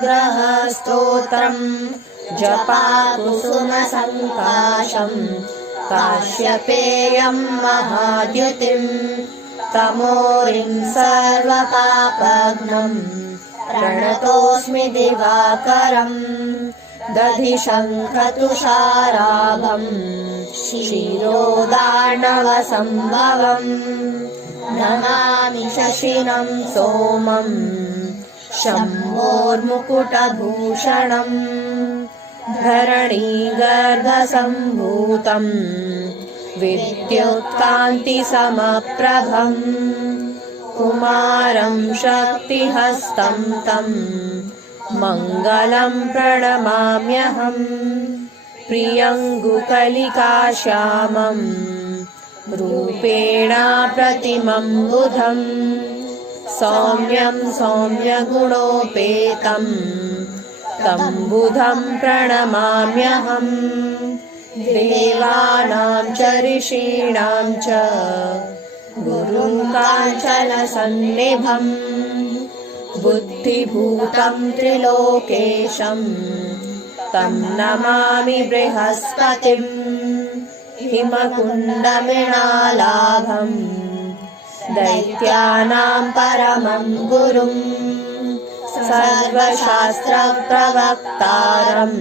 चन्द्राग्रहस्तोत्रम् जपाकुसुमसङ्काशम् काश्यपेयम् महाद्युतिम् तमोरिं सर्वपापघ्नम् प्रणतोऽस्मि दिवाकरम् दधिशङ्खतुषाराभम् क्षीरोदार्णवसम्भवम् नमामि शशिनं सोमम् शम्भोर्मुकुटभूषणम् धरणीगर्भसम्भूतम् विद्युत्कान्तिसमप्रभम् कुमारं शक्तिहस्तं तम् मङ्गलं प्रणमाम्यहम् प्रियङ्गुकलिकाश्यामम् रूपेण प्रतिमं बुधम् सौम्यं सौम्यगुणोपेतम् तं बुधं प्रणमाम्यहम् देवानां च ऋषीणां च गुरुं काञ्चनसन्निभम् बुद्धिभूतं त्रिलोकेशम् तं नमामि बृहस्पतिम् हिमकुण्डमृणालाभम् दैत्यानां परमं गुरुम् सर्वशास्त्रप्रवक्तारम्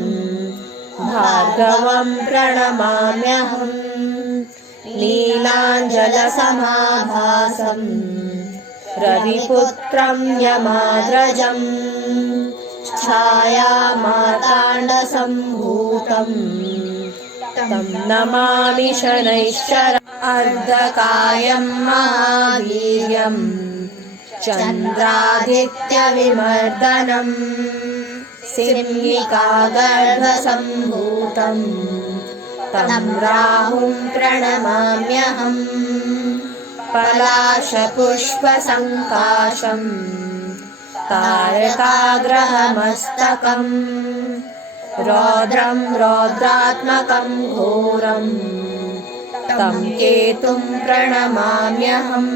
भार्गवं प्रणमाम्यहम् नीलाञ्जलसमाभासम् रविपुत्रं यमाग्रजम् छायामार्ताण्डसम्भूतम् तं नमामि शनैश्चरम् अर्धकायं महावीर्यम् चन्द्रादित्यविमर्दनम् सिंहिकागर्भसम्भूतम् तं राहुं प्रणमाम्यहम् पलाशपुष्पसङ्काशम् तारकाग्रहमस्तकम् रौद्रं रौद्रात्मकं घोरम् तं केतुं प्रणमाम्यहम्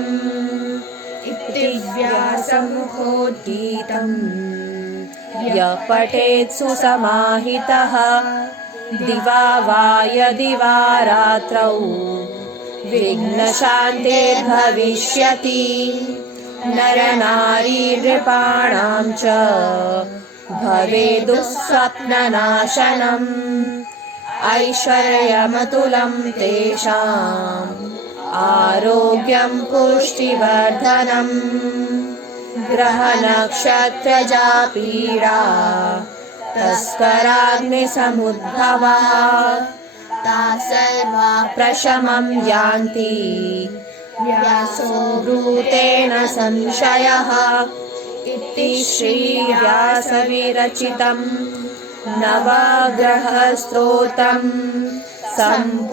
इति व्यासमुखोद्गीतम् यः पठेत् सुसमाहितः दिवा वा यदि वा रात्रौ विघ्नशान्तिर्भविष्यति नरनारी नृपाणां च भवेदुःस्वप्ननाशनम् ऐश्वर्यमतुलं तेषाम् आरोग्यं पुष्टिवर्धनम् ग्रहनक्षत्रजा पीडा तस्कराग्निसमुद्भवा ताः सर्वा प्रशमं यान्ति व्यासो ब्रूतेन संशयः इति श्रीव्यासविरचितं नवग्रहस्तोत्रम् सम्पूर्णम्।